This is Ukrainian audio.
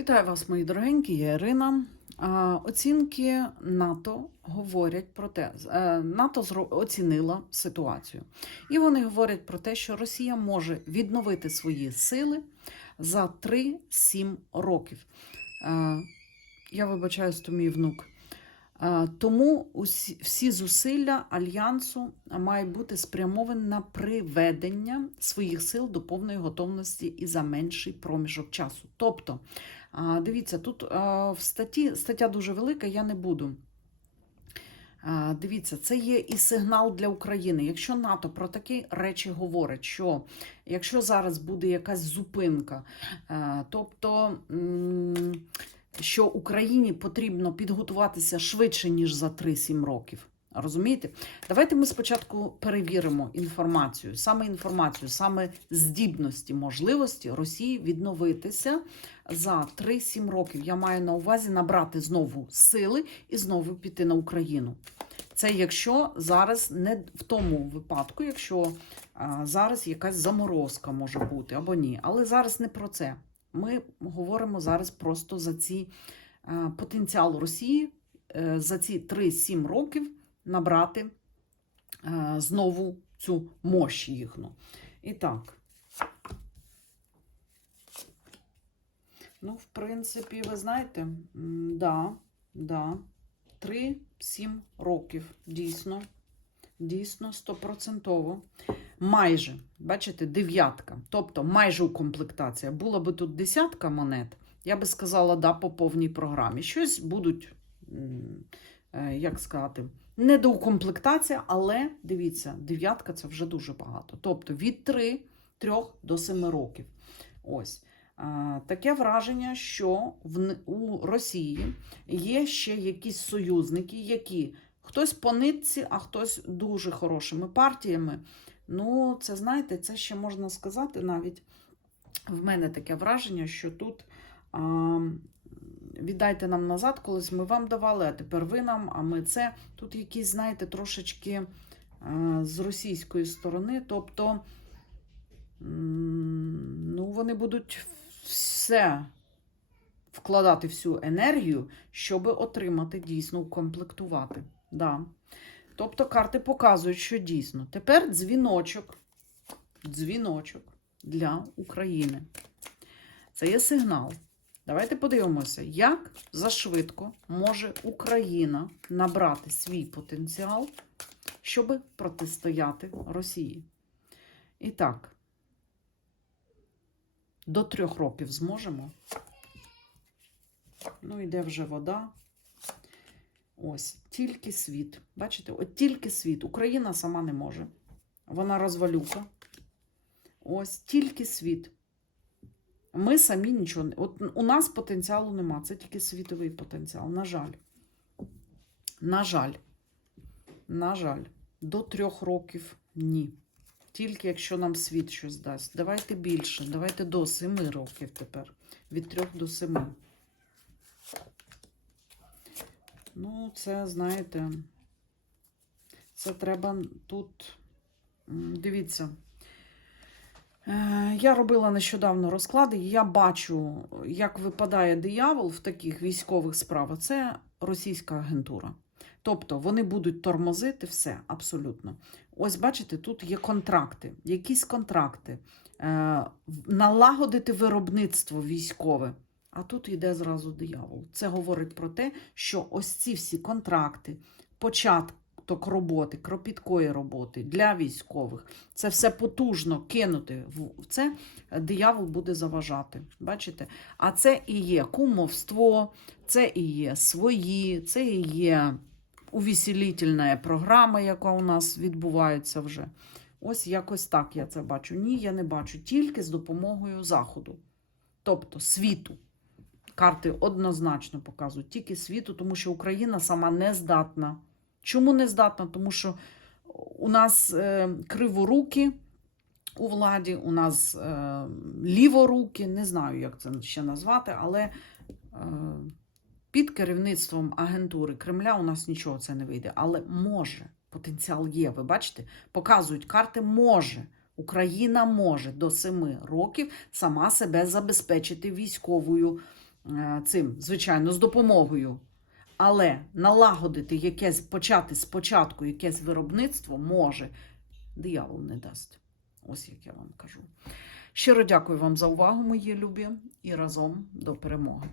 Вітаю вас, мої дорогенькі, я Ірина. Оцінки НАТО говорять про те, е, НАТО оцінила ситуацію. І вони говорять про те, що Росія може відновити свої сили за 3-7 років. Е, Я вибачаю, то мій внук. Е, Тому усі, всі зусилля альянсу мають бути спрямовані на приведення своїх сил до повної готовності і за менший проміжок часу. Тобто, Дивіться, тут в статті стаття дуже велика, я не буду. Дивіться, це є і сигнал для України. Якщо НАТО про такі речі говорить, що якщо зараз буде якась зупинка, тобто що Україні потрібно підготуватися швидше, ніж за 3-7 років. Розумієте? Давайте ми спочатку перевіримо інформацію, саме інформацію, саме здібності, можливості Росії відновитися за 3-7 років. Я маю на увазі набрати знову сили і знову піти на Україну. Це якщо зараз не в тому випадку, якщо а, зараз якась заморозка може бути або ні. Але зараз не про це. Ми говоримо зараз просто за ці а, потенціал Росії е, за ці 3-7 років набрати е, знову цю мощь їхню. І так. Ну, в принципі, ви знаєте, да, да, 3-7 років. Дійсно, дійсно, стопроцентово. Майже, бачите, дев'ятка. Тобто майже укомплектація. Була би тут десятка монет, я би сказала, да, по повній програмі. Щось будуть, е, як сказати, недоукомплектація, але дивіться, дев'ятка це вже дуже багато. Тобто від 3, 3 до 7 років. Ось. Таке враження, що в, у Росії є ще якісь союзники, які хтось по нитці, а хтось дуже хорошими партіями. Ну, це знаєте, це ще можна сказати навіть. В мене таке враження, що тут а, віддайте нам назад, колись ми вам давали, а тепер ви нам, а ми це. Тут якісь, знаєте, трошечки а, з російської сторони. Тобто, ну, вони будуть все вкладати всю енергію, щоб отримати дійсно укомплектувати. Да. Тобто карти показують, що дійсно. Тепер дзвіночок, дзвіночок для України. Це є сигнал. Давайте подивимося, як зашвидко може Україна набрати свій потенціал, щоб протистояти Росії. І так, до трьох років зможемо. Ну, йде вже вода. Ось, тільки світ. Бачите, от тільки світ. Україна сама не може. Вона розвалюка. Ось тільки світ. Ми самі нічого. От у нас потенціалу нема. Це тільки світовий потенціал. На жаль. На жаль. На жаль. До трьох років ні. Тільки якщо нам світ щось дасть. Давайте більше. Давайте до семи років тепер. Від трьох до семи. Ну, це, знаєте, це треба тут. Дивіться. Е, Я робила нещодавно розклади, і я бачу, як випадає диявол в таких військових справах. Це російська агентура. Тобто вони будуть тормозити все абсолютно. Ось бачите, тут є контракти, якісь контракти, е, налагодити виробництво військове. А тут йде зразу диявол. Це говорить про те, що ось ці всі контракти, початок роботи, кропіткої роботи для військових, це все потужно кинути в це, диявол буде заважати. Бачите? А це і є кумовство, це і є свої, це і є увеселітельна програма, яка у нас відбувається вже. Ось якось так я це бачу. Ні, я не бачу, тільки з допомогою Заходу, тобто світу. Карти однозначно показують тільки світу, тому що Україна сама не здатна. Чому не здатна? Тому що у нас е, криворуки у владі, у нас е, ліворуки, не знаю, як це ще назвати, але е, під керівництвом агентури Кремля у нас нічого це не вийде. Але може, потенціал є. Ви бачите, показують карти може. Україна може до 7 років сама себе забезпечити військовою цим, звичайно, з допомогою. Але налагодити якесь, почати спочатку якесь виробництво може, диявол не дасть. Ось як я вам кажу. Щиро дякую вам за увагу, мої любі, і разом до перемоги.